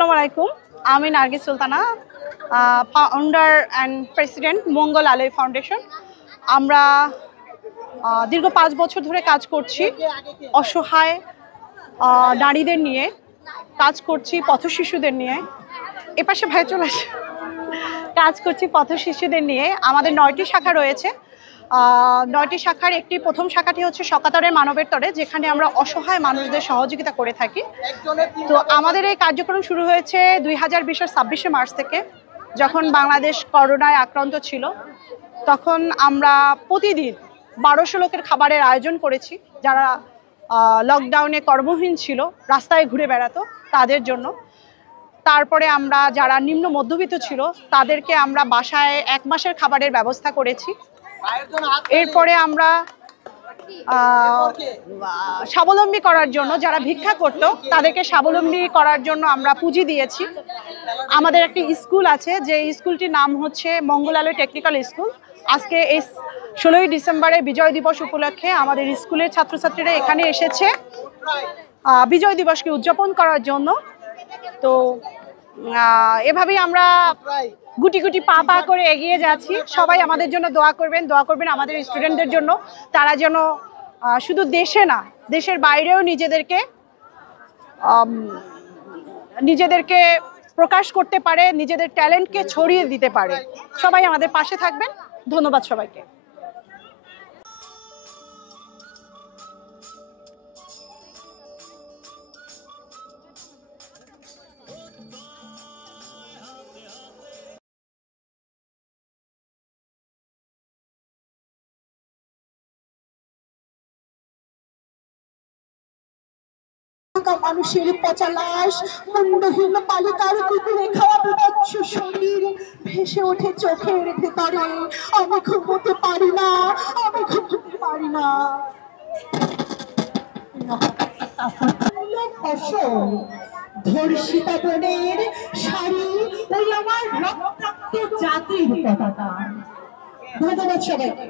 আসসালামু আলাইকুম। আমি Nargis Sultana, founder and president Mangal Aloy foundation. আমরা দীর্ঘ 5 বছর ধরে কাজ করছি অসহায় নারীদের নিয়ে, কাজ করছি পথশিশুদের নিয়ে। এপাশে ভাই চলে আসে, কাজ করছি পথশিশুদের নিয়ে। আমাদের 9টি শাখা রয়েছে। 9টি শাখার একটি প্রথম শাখাটি হচ্ছে সকাতরের মানবের তরে, যেখানে আমরা অসহায় মানুষদের সহযোগিতা করে থাকি। তো আমাদের এই কার্যক্রম শুরু হয়েছে 2020 এর 26শে মার্চ থেকে, যখন বাংলাদেশ করোনায় আক্রান্ত ছিল। তখন আমরা প্রতিদিন 1200 লোকের খাবারের আয়োজন করেছি, যারা লকডাউনে কর্মহীন ছিল, রাস্তায় ঘুরে বেড়াতো, তাদের জন্য। তারপরে আমরা যারা নিম্ন মধ্যবিত্ত ছিল, তাদেরকে আমরা বাসায় 1 মাসের খাবারের ব্যবস্থা করেছি। এরপরে আমরা স্বাবলম্বী করার জন্য যারা ভিক্ষা করতো, তাদেরকে স্বাবলম্বী করার জন্য আমরা পুঁজি দিয়েছি। আমাদের একটি স্কুল আছে, যে স্কুলটির নাম হচ্ছে মঙ্গল আলোয় টেকনিক্যাল স্কুল। আজকে এই 16ই ডিসেম্বরে বিজয় দিবস উপলক্ষে আমাদের স্কুলের ছাত্রছাত্রীরা এখানে এসেছে বিজয় দিবসকে উদযাপন করার জন্য। তো এভাবেই আমরা গুটি গুটি পা পা করে এগিয়ে যাচ্ছি। সবাই আমাদের জন্য দোয়া করবেন আমাদের স্টুডেন্টদের জন্য। তারা যেন শুধু দেশে না, দেশের বাইরেও নিজেদেরকে প্রকাশ করতে পারে, নিজেদের ট্যালেন্টকে ছড়িয়ে দিতে পারে। সবাই আমাদের পাশে থাকবেন। ধন্যবাদ সবাইকে। মানুষের পচা লাশ, মুন্ডহীন বালিকার কুকুরে খাওয়া বিভৎস শরীর ভেসে ওঠে চোখের ভেতরে। আমি ঘুমোতে পারি না, আমি ঘুমোতে পারি না। ফসল ধর্ষিতা বোনের শাড়ি, ওই আমার রক্তাক্ত জাতির পতাকা। ধন্যবাদ সবাইকে।